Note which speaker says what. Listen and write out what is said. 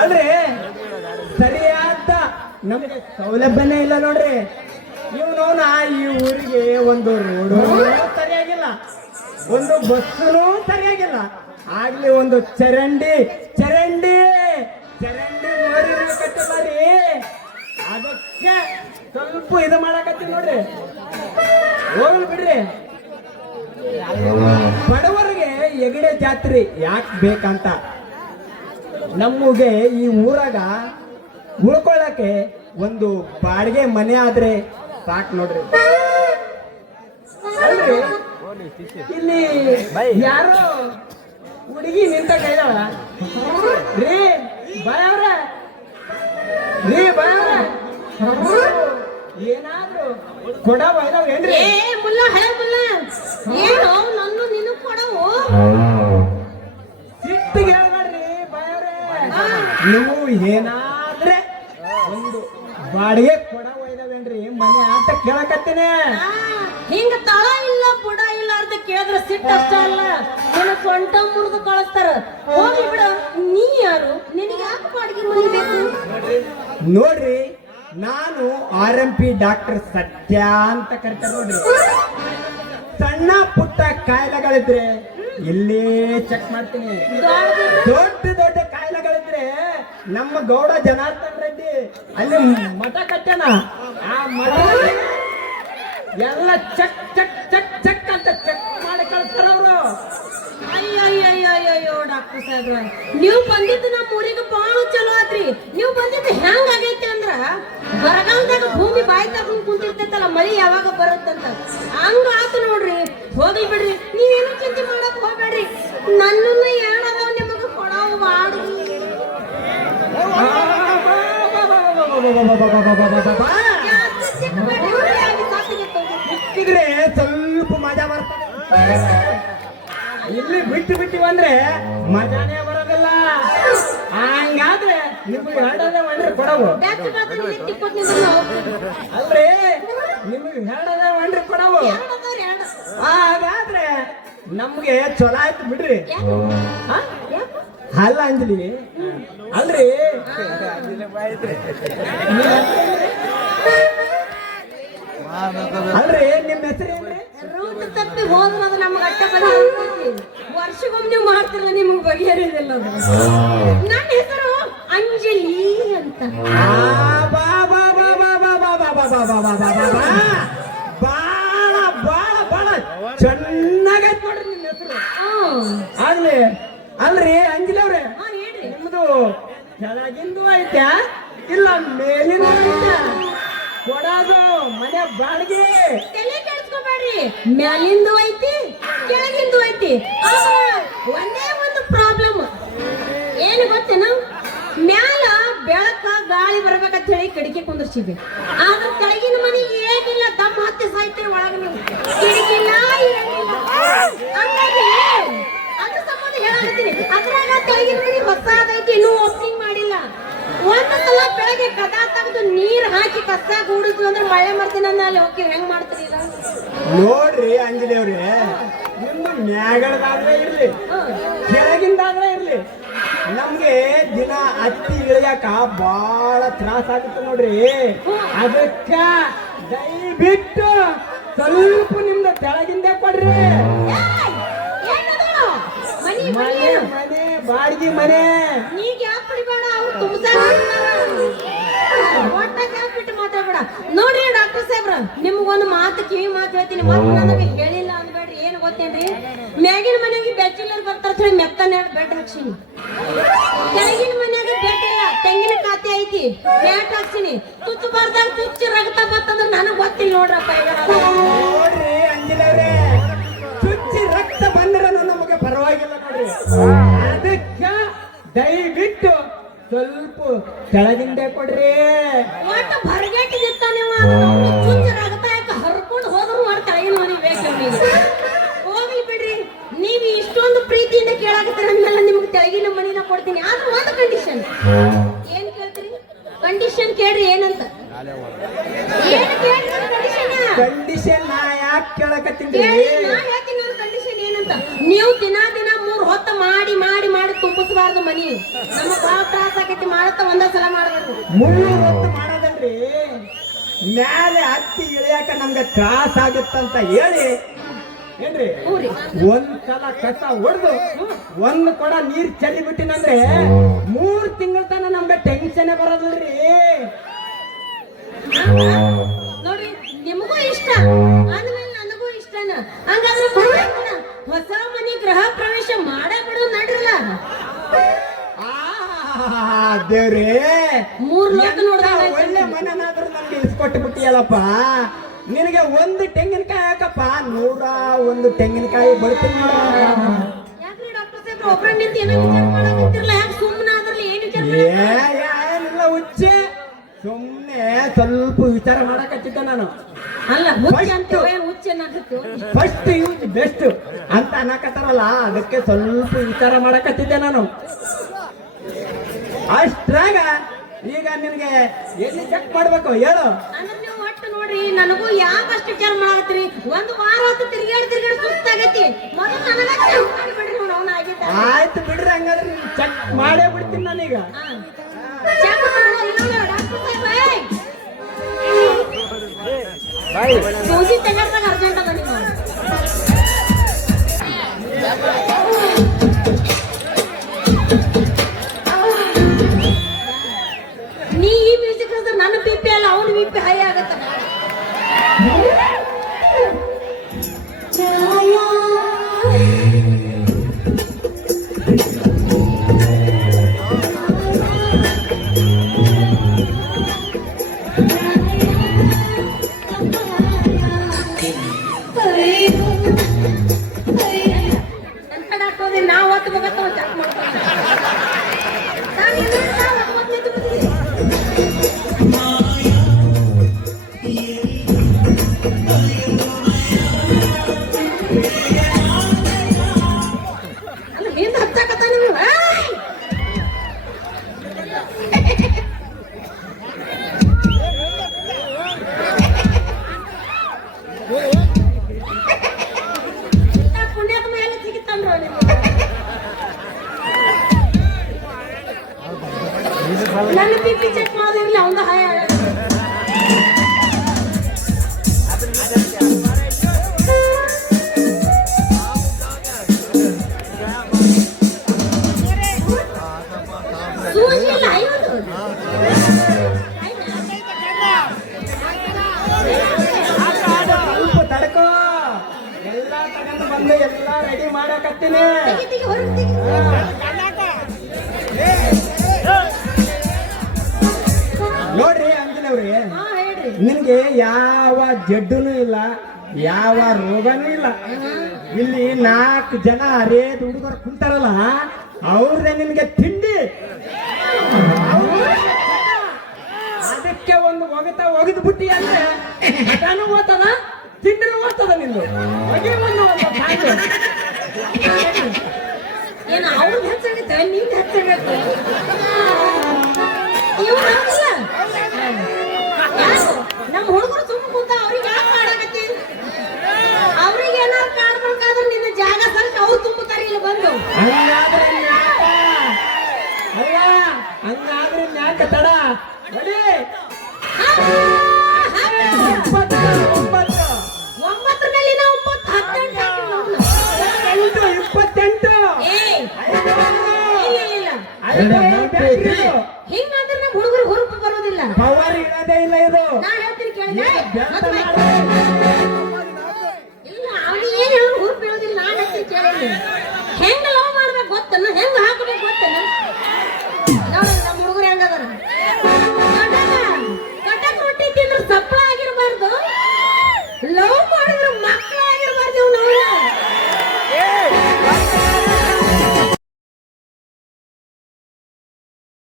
Speaker 1: ಅಲ್ರಿ ಸರಿಯಾದ ನಮ್ಗೆ ಸೌಲಭ್ಯನೇ ಇಲ್ಲ ನೋಡ್ರಿ. ಇವನವನ ಈ ಊರಿಗೆ ಒಂದು ರೋಡು ಸರಿಯಾಗಿಲ್ಲ. ಒಂದು ಬಸ್ಸು ಸರಿಯಾಗಿಲ್ಲ. ಆಗ್ಲಿ ಒಂದು ಚರಂಡಿ ಚರಂಡಿ ಚರಂಡಿ ಅದಕ್ಕೆ ಸ್ವಲ್ಪ ಇದು ಮಾಡಕತ್ತೀವಿ ನೋಡ್ರಿ. ಹೋಗ್ಲಿ ಬಿಡ್ರಿ. ಬಡವರಿಗೆ ಎಗಡೆ ಜಾತ್ರೆ ಯಾಕೆ ಬೇಕಂತ? ನಮಗೆ ಈ ಊರಾಗ ಉಳ್ಕೊಳ್ಳಕ್ಕೆ ಒಂದು ಬಾಡಿಗೆ ಮನೆ ಆದ್ರೆ ಸಾಕು ನೋಡ್ರಿ. ಇಲ್ಲಿ ಯಾರು ಹುಡುಗಿ ನಿಂತ ಕೈದಾಳ. ರೀ ಬಾಯವ್ರ ಏನಾದ್ರು ಕೊಡ ಬೈದವ್ ಏನ್ರಿ
Speaker 2: ಏ ಮುಲ್ಲ ಹಳೆ ಮುಲ್ಲ. ಏನು ನನ್ನ ನಿನ್ನ ಕೊಡವು?
Speaker 1: ಸಿಟ್ಟಿಗೆ ಹೇಳ್ಬೇಡ್ರಿ ಬಾಯವ್ರೆ. ನೀವು ಏನಾದ್ರೆ ಒಂದು ಬಾಡಿಗೆ ಕೊಡ ಒಯ್ದವೇನ್ರಿ ಮನೆ ಅಂತ ಕೇಳಕತ್ತೀನಿ.
Speaker 2: ಹಿಂಗ ತಳ ಇಲ್ಲ ಬುಡ ಇಲ್ಲ ಅಂತ ಕೇಳಿದ್ರೆ ಸಿಟ್ಟು ಅಷ್ಟ ಅಲ್ಲ. ನಿನ್ನ ಸೊಂಟ ಮುರಿದು ಕಳಿಸ್ತಾರ. ಹೋಗಿ ಬಿಡ. ನೀ ಯಾರು? ನಿನಗೆ ಯಾಕೆ ಬಾಡಿಗೆ ಮನೆ ಬೇಕು?
Speaker 1: ನೋಡ್ರಿ ನಾನು ಆರ್ ಎಂ ಪಿ ಡಾಕ್ಟರ್ ಸತ್ಯ ಅಂತ ಕರಿತಾರೆ ನೋಡ್ರಿ. ಸಣ್ಣ ಪುಟ್ಟ ಕಾಯಿಲೆಗಳಿದ್ರೆ ಎಲ್ಲಿ ಚೆಕ್ ಮಾಡ್ತೀನಿ. ದೊಡ್ಡ ದೊಡ್ಡ ಕಾಯಿಲೆಗಳಿದ್ರೆ ನಮ್ಮ ಗೌಡ ಜನಾರ್ದನ್ ರೆಡ್ಡಿ ಅಲ್ಲಿ ಮಠ ಕಟ್ಟೆನ ಆ ಮಠ ಎಲ್ಲ ಚೆಕ್ ಚೆಕ್ ಚೆಕ್ ಚೆಕ್ ಅಂತ ಚೆಕ್ ಮಾಡಿ ಕಳ್ಸ್ತಾರ ಅವರು.
Speaker 2: ಡಾಕ್ಟರ್ ಸಾಹೇಬ್ರ. ನೀವು ಬಂದಿದ್ದು ನಮ್ಮ ಊರಿಗೆ ಬಹಳ ಚಲೋ ಆತ್ರಿ. ನೀವು ಬಂದಿದ್ದು ಹೆಂಗ್ ಆಗೈತಿ ಅಂದ್ರ ಬರಗಾಲದಾಗ ಭೂಮಿ ಬಾಯಿ ತಗೊಂಡ್ ಕುಂತಿರ್ತೈತಲ್ಲ, ಮಳಿ ಯಾವಾಗ ಬರುತ್ತಂತ? ಹಂಗ ಆತು ನೋಡ್ರಿ. ಹೋಗ್ಲಿ ಬಿಡ್ರಿ. ನೀವೇನು ಚಿಂತೆ ಮಾಡಕ್ ಹೋಗ್ಬೇಡ್ರಿ. ನನ್ನನ್ನ ಏನದಾವ್ ನಿಮಗ ಕೊಡವ
Speaker 1: ಮಾಡು ಸ್ವಲ್ಪ ಮಜಾ ಬರ್ತದೆ ಇಲ್ಲಿ ಬಿಟ್ಟು ಬಿಟ್ಟು ಬಂದ್ರೆ ಮಜಾನೇ ಬರೋದಿಲ್ಲ. ಹಂಗಾದ್ರೆ ನಿಮ್ಗೆ ಹೇಳೋದೇ ಒಂದ್ರೆ ಕೊಡವು. ಅಲ್ರಿ ನಿಮ್ಗೆ ಹೇಳೋದೇ ಒಂದ್ರೆ ಕೊಡವು.
Speaker 2: ಎರಡದವ್ರು ಎರಡು.
Speaker 1: ಹಾಗಾದ್ರೆ ನಮ್ಗೆ ಚಲೋ ಆಯ್ತು ಬಿಡ್ರಿ.
Speaker 2: ಹಾ?
Speaker 1: ಅಲ್ಲ ಅಂಜಲಿ. ಅಲ್ರಿ. ಅಲ್ರಿ ನಿಮ್ಮ ಹೆಸರು ಏನ್ರಿ?
Speaker 2: ರೂಟ್ ತಪ್ಪಿ ಹೋದ್ರ ಅದು ನಮ್ಗೆ ಅಟ್ಟ ವರ್ಷಕ್ಕೊಮ್ಮೆ ನೀವು ಮಾಡ್ತಿರಲ್ಲ ನಿಮ್ಗೆ ಬಗೆಹರಿಯೋದಿಲ್ಲ ಅದು. ನನ್ನ ಹೆಸರು
Speaker 1: ಬಾಳ ಬಾಳ ಬಾಳ ನೋಡ್ರಿ ಅಲ್ರಿ ಅಂಜಲಿ ನಿಮ್ದು ಕೆಳಗಿಂದು ಐತ್ಯಾ ಇಲ್ಲ ಮೇಲಿನ ಕೊಡೋದು ಮನೆ ಬಾಡಿಗೆ
Speaker 2: ಮ್ಯಾಲಿಂದು ಐತಿ ಕೆಳಗಿಂದು ಐತಿ ಒಂದೇ ಗಾಳಿ ಬರ್ಬೇಕಂತ ಹೇಳಿ ಕಡಿಕೆ ಕುಂದಿರ್ಸಿದ್ವಿ. ಆದ್ರೆ ಕೆಳಗಿನ ಮನೆ ಏನಿಲ್ಲ ದಮ್ ಹತ್ತಿ ಸಾಯ್ತೀರಿ ಒಳಗ ಅದ್ರ ಸಂಬಂಧ ಹೇಳತ್ತೀನಿ ಅದ್ರಾಗ ಕೆಳಗಿನ ಮನೆ ಹೊಸದೈತಿ ಇನ್ನೂ ಓಪನಿಂಗ್ ಮಾಡಿಲ್ಲ. ಒಂದು ಸಲ ಬೆಳಗ್ಗೆ ಕದ ತೆಗೆದು ನೀರ್ ಹಾಕಿ ಕಸ ಗೂಡಿದ್ವಿ ಅಂದ್ರೆ ಮಳೆ ಮಾಡ್ತೀನಿ ಅನ್ನ ಅಲ್ಲಿ ಓಕೆ ಹೆಂಗ್ ಮಾಡ್ತೀರಿ ಈಗ?
Speaker 1: ನೋಡ್ರಿ ಅಂಜಲಿ ಅವ್ರೆ ನಿಮ್ಮ ಮ್ಯಾಗಳದಾದ್ರೆ ಇರ್ಲಿ ಕೆಳಗಿಂದಾದ್ರೆ ಇರ್ಲಿ. ನಮ್ಗೆ ದಿನ ಹತ್ತಿ ಇಳಿಯಾಕ ಬಹಳ ತ್ರಾಸ ಆಗುತ್ತೆ ನೋಡ್ರಿ. ಅದಕ್ಕ ದಯವಿಟ್ಟು ಸ್ವಲ್ಪ ನಿಮ್ದ ಕೆಳಗಿಂದ ಕೊಡ್ರಿ?
Speaker 2: ಮನಿ ಮನಿ.
Speaker 1: ಬಾಡಿಗೆ ಮನೆ.
Speaker 2: ನೋಡ್ರಿ ಡಾಕ್ಟರ್ ಸಾಹೇಬ್ರ ನಿಮ್ಗೊಂದು ಮಾತು ಕಿವಿ ಮಾತು ಹೇಳ್ತೀನಿ. ಮತ್ತೆ ನನಗೆ ಹೇಳಿಲ್ಲ. ಗೊತ್ತೇನ್ರಿ? ಮ್ಯಾಗಿನ ಮನೆಗೆ ಬ್ಯಾಚುಲರ್ ಬರ್ತಾರ ಹೇಳಿ ಮೆತ್ತನ ಎರಡು ಬೆಡ್ ಹಾಕ್ಸಿನಿ. ಕೆಳಗಿನ ಮನೆಗೆ ಬೆಡ್ ಇಲ್ಲ ತೆಂಗಿನ ಖಾತೆ ಐತಿ ಮ್ಯಾಟ್ ಹಾಕ್ಸಿನಿ. ತುತ್ತು ಬರ್ದಾಗ ತುಚ್ಚಿ ರಕ್ತ ಬರ್ತದ ನನಗೆ ಗೊತ್ತಿಲ್ಲ ನೋಡ್ರಪ್ಪ ಈಗ
Speaker 1: ನೋಡ್ರಿ ಚುಚ್ಚಿ ರಕ್ತ ಬಂದ್ರನು ನಮಗೆ ಪರವಾಗಿಲ್ಲ ನೋಡ್ರಿ. ಅದಕ್ಕೆ ದಯವಿಟ್ಟು ಸ್ವಲ್ಪ ಕೆಳಗಿಂದೆ ಕೊಡ್ರಿ.
Speaker 2: ಒಟ್ಟು ಬರಗೇಟಿ ನಿಂತಾನೆ ಚುಂಚ ರಗತ ಯಾಕೆ ಹರ್ಕೊಂಡು ಹೋದ್ರು ಮಾಡಿ ಕೆಳಗಿನ ಮನೆಗೆ ಬೇಕು ಅವ್ನಿಗೆ. ಹೋಗ್ಲಿ ಬಿಡ್ರಿ ನೀವು ಇಷ್ಟೊಂದು ಪ್ರೀತಿಯಿಂದ ಕೇಳಾಕತ್ತೀರ ಅಂದ್ಮೇಲೆ ನಿಮ್ಗೆ ತೆಳಗಿನ ಮನಿನ ಕೊಡ್ತೀನಿ ಆದ್ರೆ ಒಂದು ಕಂಡೀಷನ್ ಏನ್ ಕೇಳ್ತೀರಿ ಕಂಡೀಷನ್ ಕೇಳ್ರಿ ಏನಂತ ಏನ್ ಕೇಳ್ರಿ ಕಂಡೀಷನ್
Speaker 1: ಕಂಡೀಷನ್ ನಾ ಯಾಕೆ ಕೇಳಕತ್ತೀನಿ
Speaker 2: ಕೇಳಿ ನಾ ಹೇಳ್ತೀನಿ ನನ್ನ ಕಂಡೀಷನ್ ಅಂತ ನೀವು ದಿನ ದಿನ ಮೂರ್ ಹೊತ್ತ ಮಾಡಿ ಮಾಡಿ ಮಾಡಿ ತುಂಬಿಸಬಾರ್ದು ಮನಿ. ನಮ್ಮ ಬಾಳ ತ್ರಾಸ ಆಗೈತಿ ಮಾಡತ್ತ ಒಂದ ಸಲ ಮಾಡಬೇಕು
Speaker 1: ಮುಳ್ಳು ಹೊತ್ತು ಮಾಡೋದಲ್ರಿ. ಮ್ಯಾಲೆ ಹತ್ತಿ ಇಳಿಯಾಕ ನಮ್ಗೆ ತ್ರಾಸ ಆಗುತ್ತಂತ ಹೇಳಿ. ಏನ್ರಿ?
Speaker 2: ಒಂದ್
Speaker 1: ಸಲ ಕಸ ಹೊಡೆದು ಒಂದ್ ಕೊಡ ನೀರ್ ಚೆಲ್ಲಿ ಬಿಟ್ಟಿನಂದ್ರೆ ಮೂರ್ ತಿಂಗಳ ತನ ನಮ್ಗೆ ಟೆನ್ಷನ್ ಬರೋದಿಲ್ರಿ.
Speaker 2: ನೋಡ್ರಿ ನಿಮಗೂ ಇಷ್ಟ. ಅಂದ್ಮೇಲೆ ನನಗೂ ಇಷ್ಟನ. ಹಂಗಾದ್ರೆ ಹೊಸ ಮನಿ ಗೃಹ ಪ್ರವೇಶ ಮಾಡೇ ಬಿಡು ನಡ್ರಲ್ಲ.
Speaker 1: ದೇವ್ರೇ.
Speaker 2: ಮೂರ್ ಲೋಕ
Speaker 1: ಎಂತ ಒಳ್ಳೆ ಮನನಾದ್ರೂ ನಮ್ಗೆ ಇಸ್ಕೊಟ್ಟು ಬಿಟ್ಟಿಯಲ್ಲಪ್ಪ? ನಿನಗೆ ಒಂದು ತೆಂಗಿನಕಾಯಿ ಹಾಕಪ್ಪ. ನೂರ ಒಂದು ತೆಂಗಿನಕಾಯಿ ಬರ್ತೀನಿ? ಏನಿಲ್ಲ ಹುಚ್ಚೆ. ಸುಮ್ಮನೆ ಸ್ವಲ್ಪ ವಿಚಾರ ಮಾಡಕತ್ತಿದ್ದೆ ನಾನು.
Speaker 2: ಅಲ್ಲ ಹುಚ್ಚ ಅಂತ ಹುಚ್ಚ
Speaker 1: ಫಸ್ಟ್ ಯೂಸ್ ಬೆಸ್ಟ್ ಅಂತ ಅನ್ನಕತ್ತಾರಲ್ಲ ಅದಕ್ಕೆ ಸ್ವಲ್ಪ ವಿಚಾರ ಮಾಡಕತ್ತಿದ್ದೆ ನಾನು. ಅಷ್ಟ್ರಾಗ ಈಗ ನಿನಗೆ ಎಲ್ಲಿ ಚೆಕ್ ಮಾಡ್ಬೇಕು ಹೇಳು.
Speaker 2: ನೀವು ಒಟ್ಟು ನೋಡ್ರಿ ನನಗೂ ಯಾಕೆ ಅಷ್ಟು ವಿಚಾರ ಮಾಡಕತ್ತೀರಿ? ಒಂದು ವಾರ ಹೊತ್ತು ತಿರ್ಗಾಡಿ ತಿರ್ಗಾಡಿ ಸುಸ್ತಾಗೈತಿ. ಮೊದಲು ನನಗ ಮಾಡಿಬಿಡ್ರಿ ನೋಡು ಅವನ
Speaker 1: ಆಯ್ತು ಬಿಡ್ರಿ ಹಂಗಾದ್ರೆ ಚೆಕ್ ಮಾಡೇ ಬಿಡ್ತೀನಿ ನಾನೀಗ.
Speaker 2: ಚೆಕ್ दोषी त्याच्यात पण अर्जंट ನನ್ನ ಬಿ ಪಿ ಚೆಕ್ ಮಾಡೋದಿರ್ಲಿ ಅವನ ಹಾಯ
Speaker 1: ಎಲ್ಲ ರೆಡಿ ಮಾಡಕತ್ತೀನಿ. ನೋಡ್ರಿ ಅಂಜನವ್ರಿ ನಿಮ್ಗೆ ಯಾವ ಜಡ್ಡುನು ಇಲ್ಲ ಯಾವ ರೋಗನೂ ಇಲ್ಲ. ಇಲ್ಲಿ ನಾಲ್ಕು ಜನ ಅರೇ ಹುಡುಗರು ಕುಂತಾರಲ್ಲ ಅವ್ರದೇ ನಿನ್ಗೆ ತಿಂಡಿ. ಅದಕ್ಕೆ ಒಂದು ಒಗತ ಒಗದ್ ಬಿಟ್ಟಿ ಅಂದ್ರೆ ಓದ್ತದ ತಿಂಡಿನೂ ಓದ್ತದ ನಿಂದು. ಹೊಗೆ ಒಂದು.
Speaker 2: ಏನು ಅವ್ರು ಹೆಚ್ಚಾಗತ್ತೆ ನೀನ್ ಹೆಚ್ಚಾಗತ್ತೆ ನಮ್ಮ ಹುಡುಗರು ಸುಮ್ಮ Ya, hey.